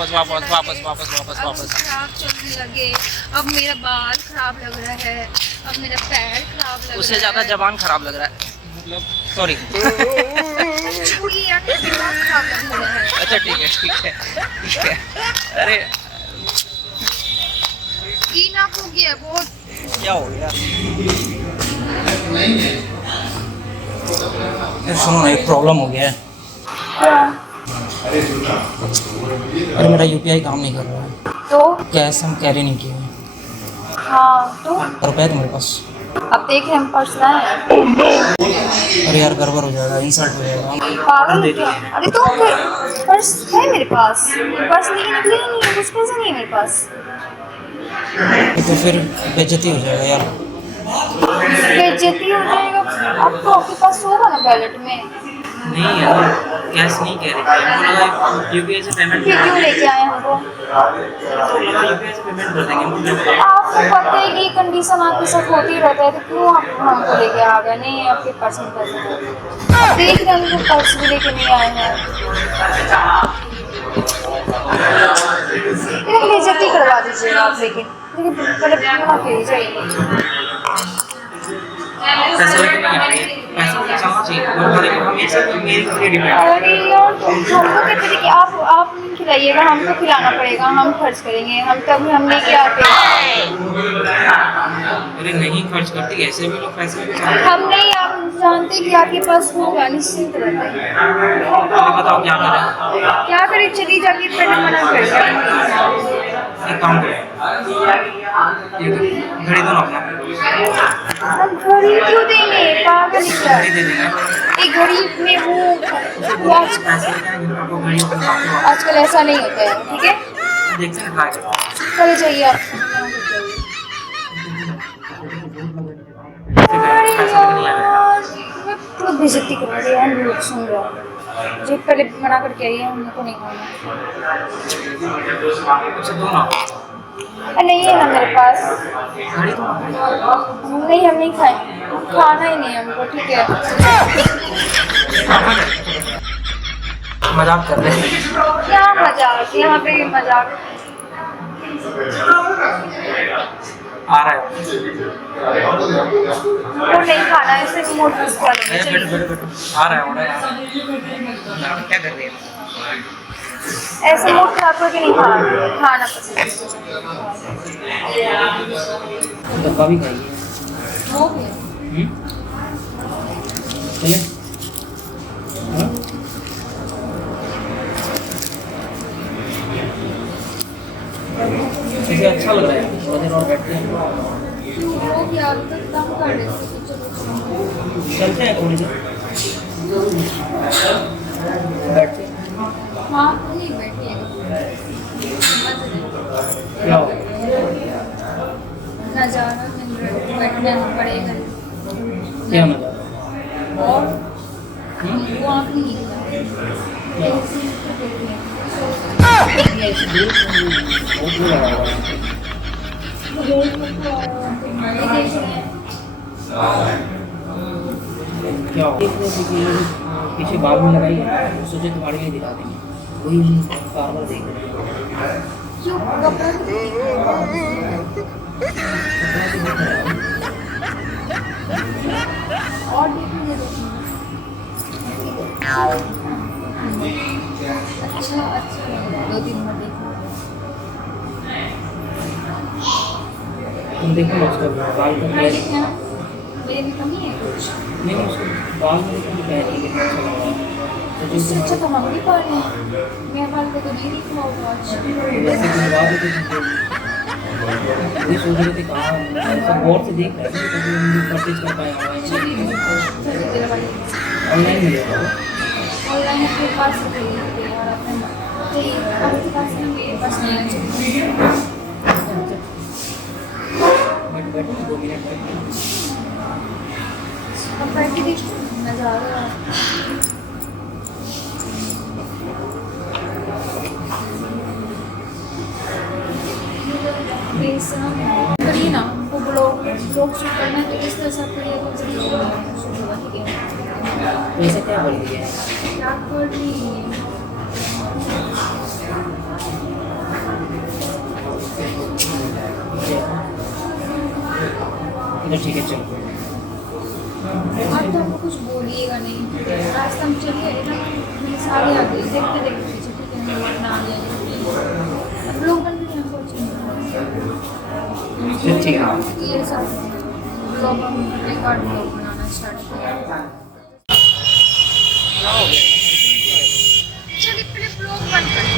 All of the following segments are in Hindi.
वापस वापस वापस वापस वापस अब वापस। खराब चलने लगे, अब मेरा बाल खराब लग रहा है, अब मेरा पैर खराब लग रहा है। उससे ज़्यादा जबान खराब लग रहा है, मतलब सॉरी। छुरी या फिर दिमाग खराब लग रहा है। अच्छा ठीक है ठीक है ठीक है। अरे इनफ हो गया बहुत। क्या हो गया? सुनो ना, एक प्रॉब्लम हो गया है। अरे मेरा यूपीआई काम नहीं कर रहा है, तो कैश हम कैरी नहीं किए हैं। हाँ तो रुपये तो मेरे पास। अब देख रहे हम पर्स लाए हैं। अरे यार गड़बड़ हो जाएगा, इंसल्ट हो जाएगा। पागल है क्या? अरे तो फिर पर्स है मेरे पास, पर्स लेके निकले ही नहीं है, कुछ पैसे नहीं है मेरे पास। तो फिर बेइज्जती हो जाएगा यार। बेइज्जती हो जाएगा? अब तो आपके पास होगा ना वैलेट में। नहीं यार, कैश नहीं कह रही थी, हमको लगा यूपीआई से पेमेंट फिर क्यों लेके आए हमको? यूपीआई से पेमेंट कर देंगे हमको। आपको पता है कि कंडीशन आपके साथ होती रहता है, तो क्यों आप हमको लेके आ गए? नहीं आपके पर्स में पैसे हैं। आप देख रहे हैं पर्स भी लेके नहीं आए हैं। फिर बेइज्जती करवा दीजिएगा आप, लेकिन पहले पूरा के जाइए। पैसे लेके नहीं आएंगे, पैसे मुझे कहाँ चाहिए? और हमेशा मेरे पे डिपेंड। अरे यार तो हमको कहते थे कि आप नहीं खिलाइएगा, हमको खिलाना पड़ेगा, हम खर्च करेंगे, हम तभी हम लेके आते हैं। अरे नहीं खर्च करती, ऐसे भी लोग पैसे हम नहीं, आप जानते हैं कि आपके पास होगा, निश्चिंत रहते हैं। बताओ क्या करें? क्या करें? चली जाके पहले मना कर दिया। एक काम करो, घड़ी दो ना अपना। हम घड़ी क्यों देंगे? पागल है क्या? घड़ी दे देंगे। एक घड़ी में वो पैसे लेके आएंगे तो आपको घड़ी अपने आजकल ऐसा नहीं होता है, ठीक है? देखते हैं ट्राई करो। चले जाइए आप। पैसे लेके नहीं आएंगे। तो बेइज्जती करा रही है, हम लोग सुन रहे हैं। जो पहले मना करके आई है, हमको नहीं खाना। अच्छा दो ना। नहीं है ना मेरे पास। घड़ी दो ना। नहीं हम नहीं खाए, खाना ही नहीं है हमको, ठीक है? मजाक कर रहे हैं। क्या मजाक? यहाँ पे मजाक आ रहा है। वो नहीं खाना है, सिर्फ मूड बूस्ट कर बैठो चलिए। बैठो बैठो, आ रहा है ऑर्डर आ रहा है। क्या कर रही है? ऐसे मूड खराब करके नहीं खाना, खाना पसंद है। डब्बा भी खाइए। हो गया। चले इसे अच्छा लग रहा है, थोड़ा देर और बैठते हैं। हो गया, अभी तक कम कर देते। चलते हैं थोड़ी देर, बैठते हैं। हाँ नहीं बैठिएगा, क्या हो? नज़ारा मिल रहा है, बैठना पड़ेगा। क्या मजा? और वो आँख नहीं क्या हो? पीछे बाल में लगाई है, सोचे तुम्हारे लिए दिखा देंगे, वही हम बार बार देख रहे हैं। क्यों कपड़ा तो दिख रहा है। और देखिए अच्छा अच्छा लग रहा है, 2-3 बार देखो। तुम देखो ना उसका बाल का मेरे कैसे, क्या मेरे में कमी है कुछ? नहीं उसको बाल में देखो पहन के कितना अच्छा लग रहा है। तो इससे जो अच्छा तो हम भी पा रहे हैं। मेरे बाल को तो नहीं दिखा होगा आज। वैसे दिलवा देते तुमको, वही सोच रहे थे कहाँ सब गौर से देख रहे थे, कभी हम परचेज कर पाए ऑनलाइन मिलेगा। ऑनलाइन अपने पास से खरीदते हैं और अपने आपके पास नहीं, मेरे पास नहीं है। बैठो 2 मिनट बैठो। अब बैठ के देखो नज़ारा। करिए ना, वो ब्लॉग शूट करना है तो इस तरह से करिए, तो शूट होगा, ठीक है? वैसे क्या बोल रही है? क्या कर रही है? अच्छा ठीक है चलो कोई नहीं। आप तो हमको कुछ बोलिएगा नहीं, रास्ता में चलिए ना, मेरे सारे आ गए, देखते देखते पीछे, ठीक है ना आ जाए लोग बन रहे हैं कुछ चल ठीक है हाँ। ये सब ब्लॉग हम रिकॉर्ड ब्लॉग बनाना स्टार्ट किया। चलिए पहले ब्लॉग बंद करें।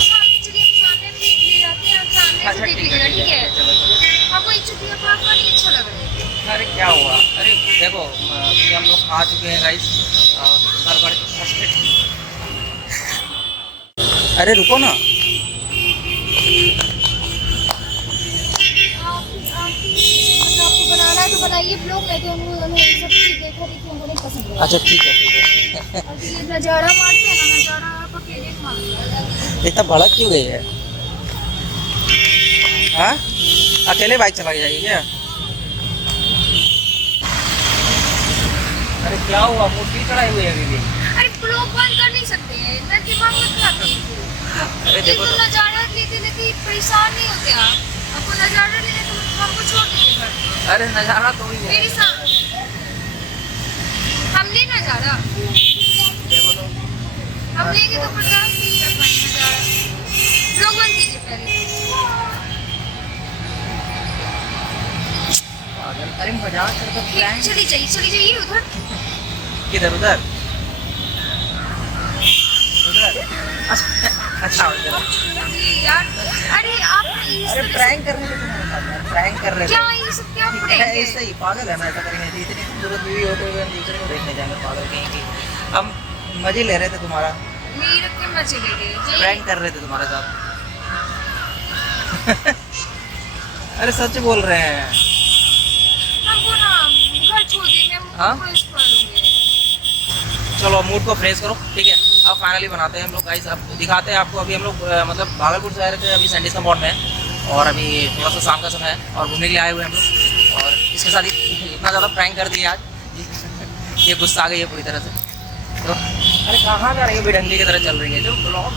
सामने चलिए, सामने भी देख लिए जाते हैं, सामने से देख लीजिएगा, ठीक है? आपको एक चुटिया पार्क का नहीं अच्छा लग रहा है? अरे क्या हुआ, अरे देखो अभी हम लोग खा चुके हैं गाइस बर्गर की फर्स्ट। अरे रुको ना, आपको बनाना है तो बनाइए ब्लॉग, नहीं तो हमें सब चीज़ देखा देखी हमको नहीं पसंद है। अच्छा ठीक है ठीक है। अब ये नज़ारा मारते हैं ना, नज़ारा आप अकेले मारते इतना भड़क क्यों गई है? हाँ अकेले बाइक चला जाइए क्या? अरे क्या हुआ, मूर्ति चढ़ाई हुई है अभी भी? अरे ब्लॉग बंद कर नहीं सकते हैं ना, दिमाग मत खराब कीजिए। अरे ये देखो तो नज़ारा लेते लेते परेशान नहीं होते आप, आपको नज़ारा लेने तो हमको छोड़ दीजिए घर। अरे नज़ारा तो ही है। मेरे साथ हम ले नज़ारा, देखो तो हम लेंगे तो बर्दाश्त नहीं कर पाएंगे नज़ारा। ब्लॉग बंद कीजिए पहले। अरे मजाक करता प्लान चली जाइए उधर। किधर उधर उधर अच्छा उधर। यार अरे आप अरे प्रैंक करने के तुम्हारे साथ यार, प्रैंक कर रहे क्या ये सब क्या थे पढ़ेंगे? ऐसा ही पागल है ना, ऐसा करेंगे नहीं, इतनी खूबसूरत बीवी होते हुए हम दूसरे को देखने जाएंगे पागल कहीं की। हम मजे ले रहे थे तुम्हारा, मेरे के मजे ले गए प्रैंक कर रहे थे तुम्हारे साथ। अरे सच बोल रहे हैं। हमको ना घर छोड़ देंगे, हम हाँ? फ्रेश कर लूंगे। चलो मूड को फ्रेश करो, ठीक है? अब फाइनली बनाते हैं हम लोग गाइस, अब दिखाते हैं आपको। अभी हम लोग मतलब भागलपुर शहर के अभी सैंडिस कंपाउंड में है और अभी थोड़ा सा शाम का समय है और घूमने के लिए आए हुए हैं हम लोग। और इसके साथ इतना ज़्यादा प्रैंक कर दिया आज ये गुस्सा आ गई है पूरी तरह से। तो अरे कहाँ जा रही है, बेढंगी की तरह चल रही है जो ब्लॉग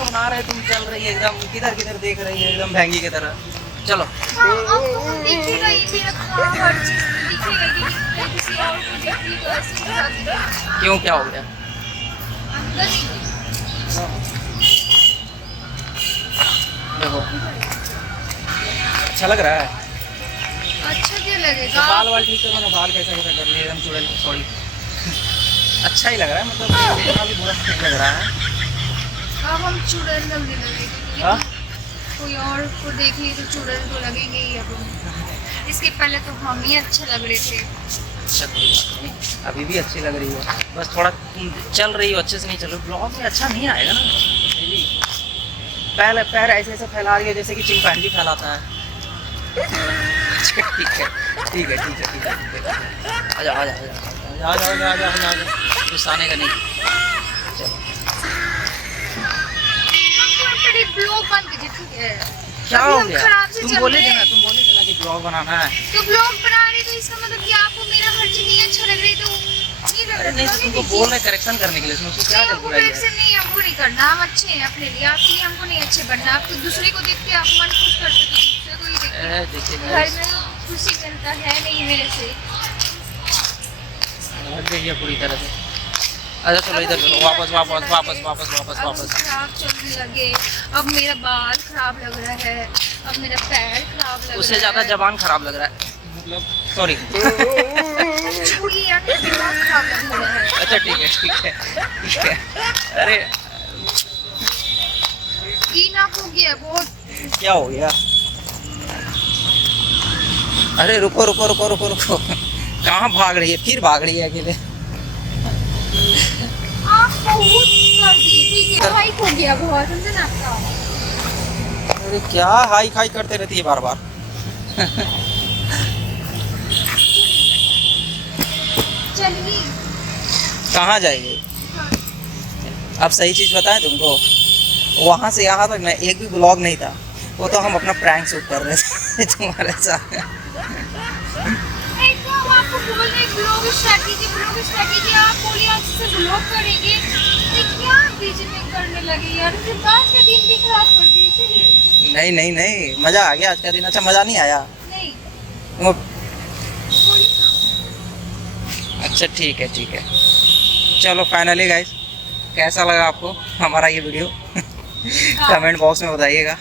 बना रहे तुम, चल रही है एकदम किधर किधर देख रही है एकदम भैंगी की तरह। चलो हाँ, आपको हम देखिएगा, ये मेरा काम हर चीज़ दिखेगा कि किसी और को देखिए तो ऐसे ही दिखा दीजिए। क्यों क्या हो गया? अंदर ही देखो अच्छा लग रहा है। अच्छा क्या तो लगेगा? बाल वाल ठीक करो ना, बाल कैसा कैसा कर लिए एकदम चुड़ैल, सॉरी। अच्छा ही लग रहा है, मतलब इतना भी बुरा नहीं लग रहा है। अब हम चुड़ैल लगने लगेंगे, हाँ? कोई और को देखिए तो चुड़ैल तो लगेंगे ही। अब इसके पहले तो हम ही अच्छे लग रहे थे। अच्छा कोई बात नहीं, अभी भी अच्छी लग रही हो, बस थोड़ा तुम चल रही हो अच्छे से नहीं चल रही। ब्लॉग में अच्छा नहीं आएगा ना, पहले पैर ऐसे ऐसे फैला रही है जैसे कि चिंपैंजी फैलाता है। अच्छा ठीक है ठीक है ठीक है ठीक है ठीक है, आ जाओ आ जाओ आ जाओ आ जाओ आ जाओ आ जाओ, गुस्साने का नहीं। चलो पहले ब्लॉग बंद कीजिए, ठीक है? क्या अभी हो हम गया? खराब से तुम चल बोले रहे थे ना, हैं। तुम बोले थे ना कि ब्लॉग बनाना है। तो ब्लॉग बना रहे तो इसका मतलब कि आपको मेरा हर चीज नहीं अच्छा लग रही, तो नहीं लग अरे रहा नहीं तो तो तुमको बोल रहे करेक्शन करने के लिए, इसमें उसको क्या नहीं, जल हमको बुराई है? करेक्शन नहीं, हमको नहीं करना, हम अच्छे हैं अपने लिए, आपके लिए हमको नहीं अच्छे बनना। आप तो दूसरे को देख के आप मन खुश कर सकते हैं, दूसरे को ही देख के। देखिए घर में तो खुशी मिलता है नहीं मेरे से। हट गई है पूरी तरह से। अच्छा चलो इधर चलो, वापस वापस वापस वापस वापस अब वापस। खराब चलने लगे, अब मेरा बाल खराब लग रहा है, अब मेरा पैर खराब लग रहा है। उससे ज़्यादा जबान खराब लग रहा है, मतलब सॉरी। छोड़िए यार, मेरा दिमाग खराब लग रहा है। अच्छा ठीक है ठीक है ठीक है। अरे इनफ हो गया बहुत। क्या हो गया? अरे रुको रुको रुको रुको रुको, कहाँ भाग रही है? फिर भाग रही है अकेले। आप बहुत कर दिए, ठीक है? हाइक हो गया बहुत, समझे ना आपका? अरे क्या हाई खाई करते रहती है बार बार। चलिए कहाँ जाएगी? अब सही चीज़ बताएं तुमको, वहाँ से यहाँ तक ना एक भी ब्लॉग नहीं था, वो तो हम अपना प्रैंक शूट कर रहे थे तुम्हारे साथ। एक तो हम आपको बोल रहे ब्लॉग स्टार्ट कीजिए, आप बोलिए आज से ब्लॉग करेंगे, ये क्या टीचिंग करने लगी यार, फिर आज का दिन भी खराब कर दी। चलिए नहीं नहीं नहीं, मज़ा आ गया आज का दिन। अच्छा मज़ा नहीं आया? नहीं वो बोलिए ना। अच्छा ठीक है ठीक है। चलो फाइनली गाइस, कैसा लगा आपको हमारा ये वीडियो कमेंट बॉक्स में बताइएगा।